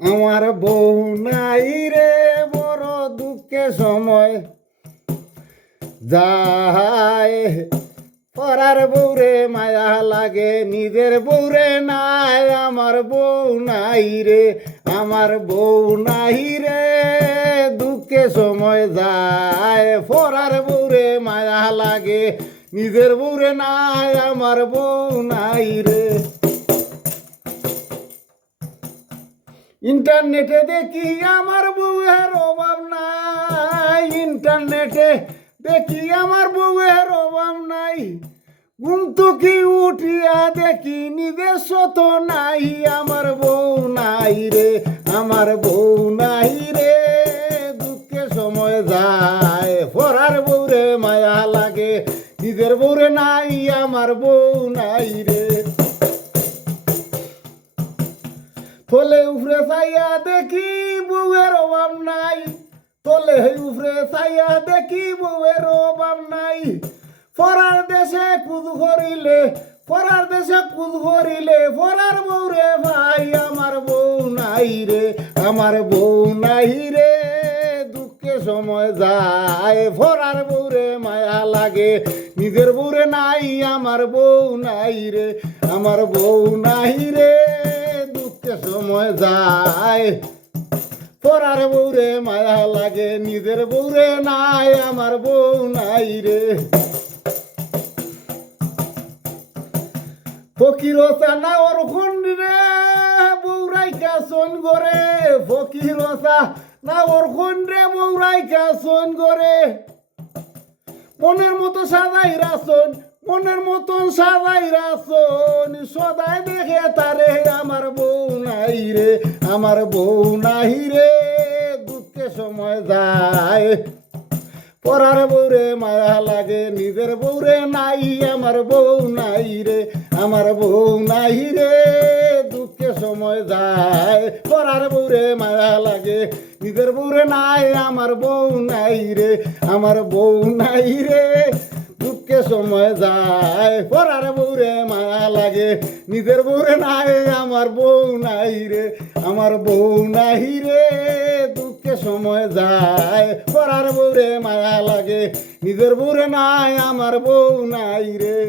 আমার বউ নাই রে, বড় দুঃখে সময় যায়। পরার বউরে মায়া লাগে, নিজের বউরে নাই। আমার বউ নাই রে, আমার বউ নাই রে, দুঃখে সময় যায়। পরার বউরে মায়া লাগে, নিজের বউরে নাই। আমার বউ নাই রে। ইন্টারনেটে দেখি আমার বউয়ের অভাব নাই, ইন্টারনেটে দেখি আমার বউয়ের অভাব নাই। ঘুম কি উঠিয়া দেখি নিজের শত নাই। আমার বউ নাই রে, আমার বউ নাই রে, দুঃখে সময় যায়। পরার বউরে মায়া লাগে, নিজের বউরে নাই। আমার বউ নাই রে। থলে উফরে চাইয়া দেখি বউয়ের অভাব নাই, থলে উফরে চাইয়া দেখি বউয়ের অভাব নাই। পরার দেশে কুদ করিলে, পরার দেশে কুদ করিলে, পরার বউরে ভাই। আমার বউ নাই রে, আমার বউ নাই রে, দুঃখে সময় যায়। পরার বউরে মায়া লাগে, নিজের বউরে নাই। আমার বউ নাই রে, আমার বউ নাই রে, সময় যায়। পরার বউরে মায়া লাগে, নিজের বউরে নাই। আমার বউ নাই রে। ফকির না ওর খন্ডে বউরাইকা সন করে, ফকির না ওর খন্ডে বউরাইকা সন করে। মনের মতো সাজাই রাসন, মনের মতন সাজাই রাসন, সদাই দেখে তারে। আমার বউ নাই রে, আমার বউ নাই রে, দুঃখে সময় যায়। পরার বউরে মায়া লাগে, নিজের বউরে নাই। আমার বউ নাই রে, আমার বউ নাই রে, দুঃখে সময় যায়। পরার বউরে মায়া লাগে, নিজের বউরে নাই। আমার বউ নাই রে, আমার বউ নাই রে, দুঃখে সময় যায়। পরার বউরে মায়া লাগে, নিজের বউরে নাই। আমার বউ নাই রে, আমার বউ নাই রে, দুঃখে সময় যায়। পরার বউরে মায়া লাগে, নিজের বউরে নাই। আমার বউ নাই রে।